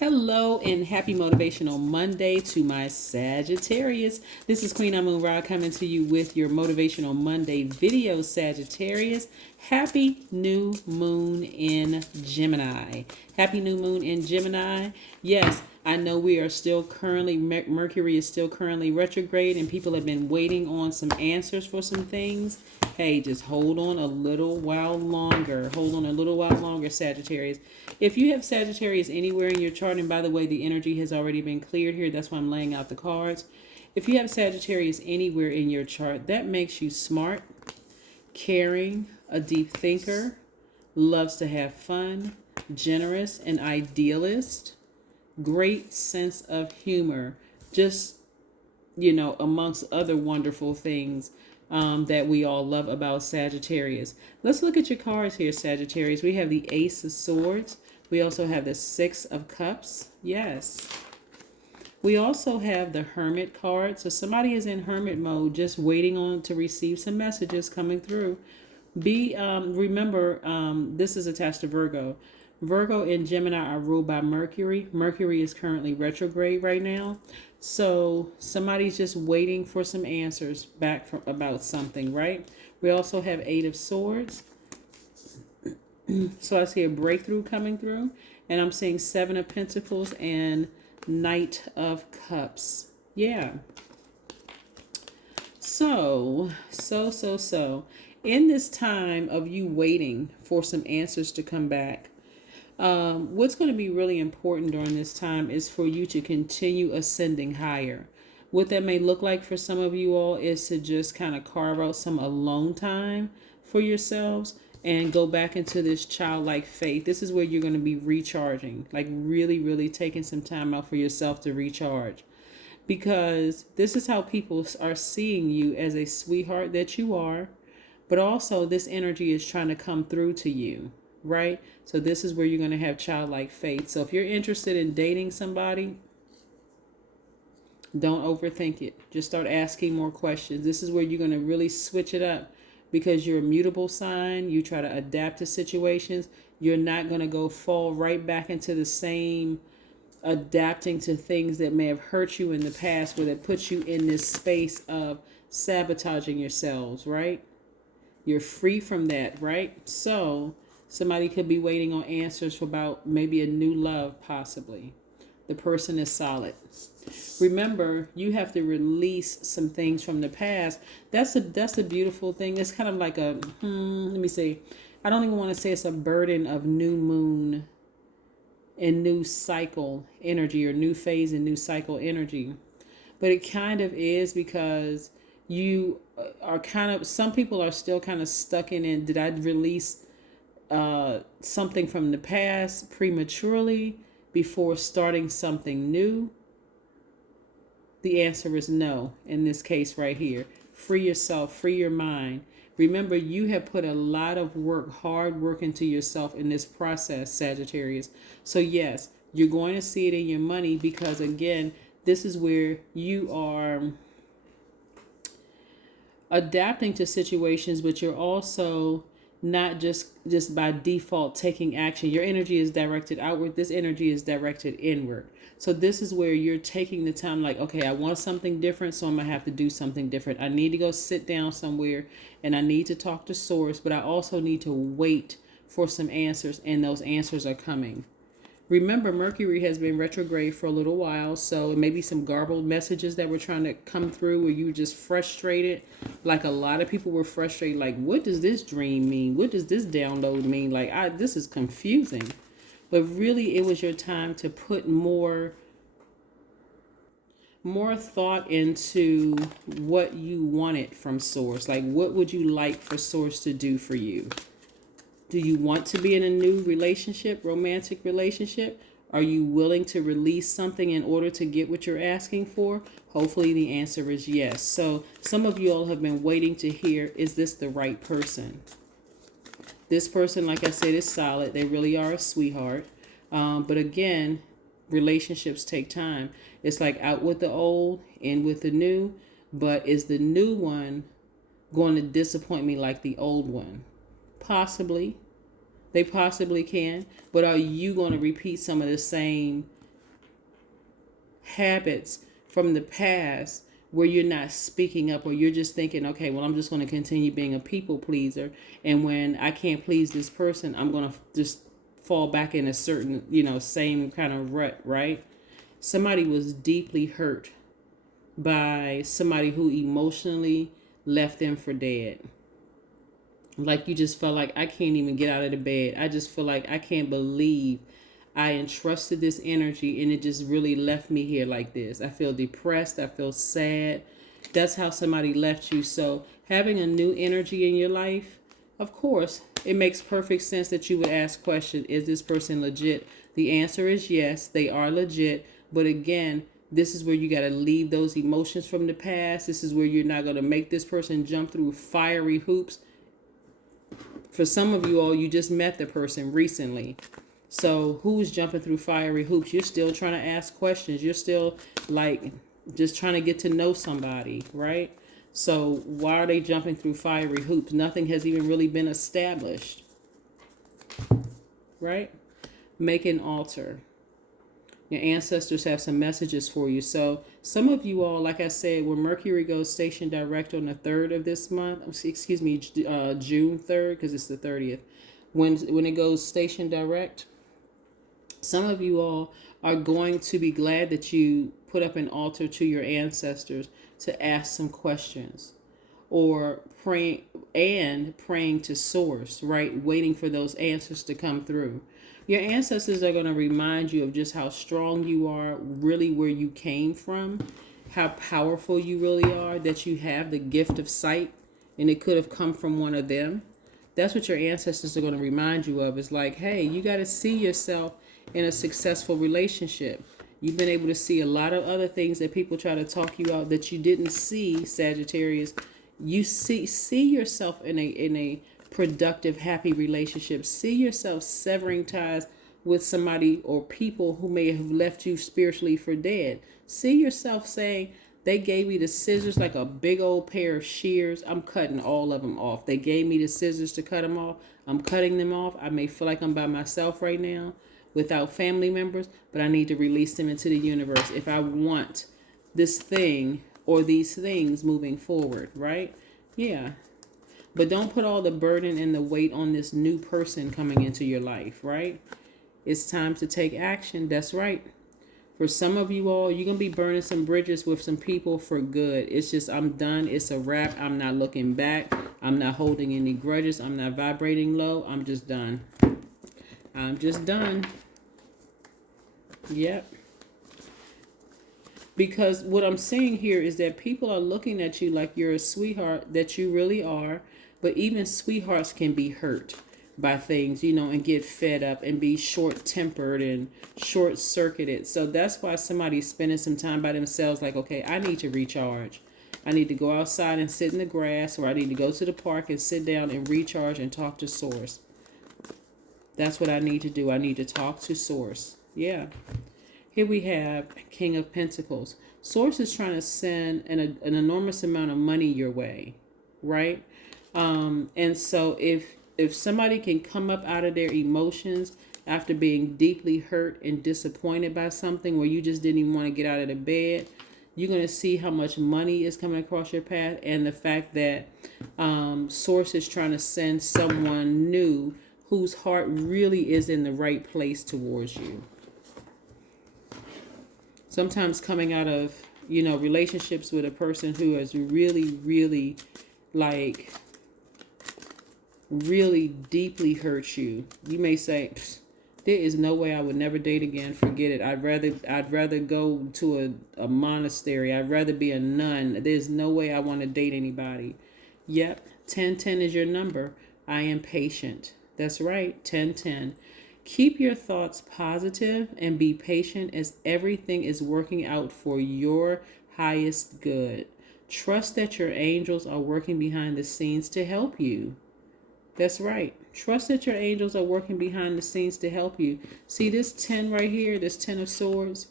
Hello and happy Motivational Monday to my Sagittarius. This is Queen Amun Ra coming to you with your Motivational Monday video, Sagittarius. Happy new moon in Gemini. Happy new moon in Gemini. Yes, I know we are still currently, Mercury is still currently retrograde and people have been waiting on some answers for some things. Hey, just hold on a little while longer. Hold on a little while longer, Sagittarius. If you have Sagittarius anywhere in your chart, and by the way, the energy has already been cleared here. That's why I'm laying out the cards. If you have Sagittarius anywhere in your chart, that makes you smart, caring, a deep thinker, loves to have fun, generous, an idealist, great sense of humor, just, amongst other wonderful things that we all love about Sagittarius. Let's look at your cards here, Sagittarius. We have the Ace of Swords. We also have the Six of Cups. Yes. We also have the Hermit card. So somebody is in hermit mode, just waiting on to receive some messages coming through. Remember, this is attached to Virgo. Virgo and Gemini are ruled by Mercury. Mercury is currently retrograde right now. So somebody's just waiting for some answers back about something, right? We also have Eight of Swords. So I see a breakthrough coming through. And I'm seeing Seven of Pentacles and Knight of Cups. Yeah. So. In this time of you waiting for some answers to come back, what's going to be really important during this time is for you to continue ascending higher. What that may look like for some of you all is to just kind of carve out some alone time for yourselves and go back into this childlike faith. This is where you're going to be recharging, like really, really taking some time out for yourself to recharge. Because this is how people are seeing you as a sweetheart that you are, but also this energy is trying to come through to you, right? So this is where you're going to have childlike faith. So if you're interested in dating somebody, don't overthink it. Just start asking more questions. This is where you're going to really switch it up because you're a mutable sign. You try to adapt to situations. You're not going to go fall right back into the same adapting to things that may have hurt you in the past, where that puts you in this space of sabotaging yourselves, right? You're free from that, right? So somebody could be waiting on answers for about maybe a new love, possibly. The person is solid. Remember, you have to release some things from the past. That's a beautiful thing. It's kind of like a, let me see. I don't even want to say it's a burden of new moon and new cycle energy, or new phase and new cycle energy. But it kind of is, because you are kind of, some people are still kind of stuck in it. Did I release something from the past prematurely before starting something new? The answer is no in this case right here. Free yourself, free your mind. Remember, you have put a lot of work, hard work into yourself in this process, Sagittarius. So yes, you're going to see it in your money, because again, this is where you are adapting to situations, but you're also not just by default taking action. Your energy is directed outward. This energy is directed inward. So this is where you're taking the time, like, okay, I want something different, so I'm gonna have to do something different. I need to go sit down somewhere and I need to talk to source, but I also need to wait for some answers, and those answers are coming. Remember, Mercury has been retrograde for a little while, so it may be some garbled messages that were trying to come through, where you were just frustrated. Like a lot of people were frustrated, like, what does this dream mean? What does this download mean? Like, this is confusing. But really, it was your time to put more thought into what you wanted from source. Like, what would you like for source to do for you? Do you want to be in a new relationship, romantic relationship? Are you willing to release something in order to get what you're asking for? Hopefully the answer is yes. So some of you all have been waiting to hear, is this the right person? This person, like I said, is solid. They really are a sweetheart. But again, relationships take time. It's like out with the old, in with the new. But is the new one going to disappoint me like the old one? Possibly. They possibly can. But are you going to repeat some of the same habits from the past where you're not speaking up, or you're just thinking, okay, well, I'm just going to continue being a people pleaser. And when I can't please this person, I'm going to just fall back in a certain, same kind of rut, right? Somebody was deeply hurt by somebody who emotionally left them for dead. Like, you just felt like, I can't even get out of the bed. I just feel like I can't believe I entrusted this energy and it just really left me here like this. I feel depressed. I feel sad. That's how somebody left you. So having a new energy in your life, of course, it makes perfect sense that you would ask question, is this person legit? The answer is yes, they are legit. But again, this is where you got to leave those emotions from the past. This is where you're not going to make this person jump through fiery hoops. For some of you all, you just met the person recently. So who's jumping through fiery hoops? You're still trying to ask questions. You're still like just trying to get to know somebody, right? So why are they jumping through fiery hoops? Nothing has even really been established, right? Make an altar. Your ancestors have some messages for you. So some of you all, like I said, when Mercury goes station direct on the 3rd of this month, June 3rd, because it's the 30th, when it goes station direct, some of you all are going to be glad that you put up an altar to your ancestors to ask some questions, or praying to source, right? Waiting for those answers to come through. Your ancestors are going to remind you of just how strong you are, really where you came from, how powerful you really are, that you have the gift of sight, and it could have come from one of them. That's what your ancestors are going to remind you of. It's like, hey, you got to see yourself in a successful relationship. You've been able to see a lot of other things that people try to talk you out that you didn't see, Sagittarius. You see yourself in a productive, happy relationship. See yourself severing ties with somebody or people who may have left you spiritually for dead. See yourself saying, they gave me the scissors, like a big old pair of shears. I'm cutting all of them off. They gave me the scissors to cut them off. I'm cutting them off. I may feel like I'm by myself right now without family members, but I need to release them into the universe if I want this thing or these things moving forward, right? Yeah. But don't put all the burden and the weight on this new person coming into your life, right? It's time to take action. That's right. For some of you all, you're going to be burning some bridges with some people for good. It's just, I'm done. It's a wrap. I'm not looking back. I'm not holding any grudges. I'm not vibrating low. I'm just done. I'm just done. Yep. Because what I'm seeing here is that people are looking at you like you're a sweetheart, that you really are. But even sweethearts can be hurt by things, and get fed up and be short-tempered and short-circuited. So that's why somebody's spending some time by themselves like, okay, I need to recharge. I need to go outside and sit in the grass, or I need to go to the park and sit down and recharge and talk to Source. That's what I need to do. I need to talk to Source. Yeah. Here we have King of Pentacles. Source is trying to send an enormous amount of money your way, right? And so if somebody can come up out of their emotions after being deeply hurt and disappointed by something where you just didn't even want to get out of the bed, you're going to see how much money is coming across your path, and the fact that Source is trying to send someone new whose heart really is in the right place towards you. Sometimes coming out of, relationships with a person who has really, really, really deeply hurt you. You may say, there is no way I would never date again. Forget it. I'd rather go to a monastery. I'd rather be a nun. There's no way I want to date anybody. Yep. 1010 is your number. I am patient. That's right. 1010. Keep your thoughts positive and be patient, as everything is working out for your highest good. Trust that your angels are working behind the scenes to help you. That's right. Trust that your angels are working behind the scenes to help you. See this 10 right here, this 10 of swords?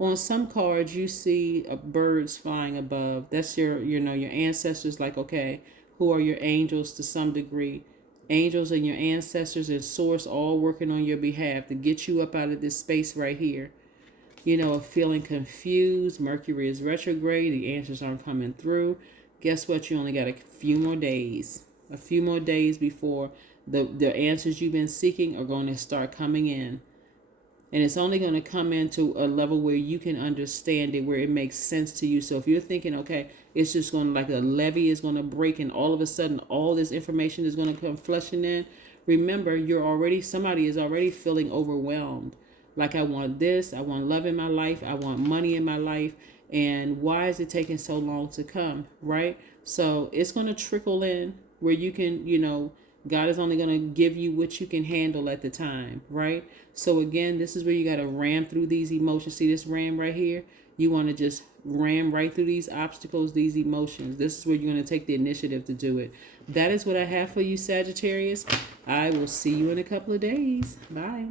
On some cards, you see birds flying above. That's your ancestors. Like, okay, who are your angels to some degree? Angels and your ancestors and Source all working on your behalf to get you up out of this space right here. of feeling confused. Mercury is retrograde. The answers aren't coming through. Guess what? You only got a few more days. A few more days before the answers you've been seeking are going to start coming in. And it's only going to come into a level where you can understand it, where it makes sense to you. So if you're thinking, okay, it's just going to, like a levee is going to break and all of a sudden all this information is going to come flushing in, remember, somebody is already feeling overwhelmed. Like, I want this, I want love in my life, I want money in my life. And why is it taking so long to come, right? So it's going to trickle in where you can, God is only going to give you what you can handle at the time, right? So again, this is where you got to ram through these emotions. See this ram right here? You want to just ram right through these obstacles, these emotions. This is where you're going to take the initiative to do it. That is what I have for you, Sagittarius. I will see you in a couple of days. Bye.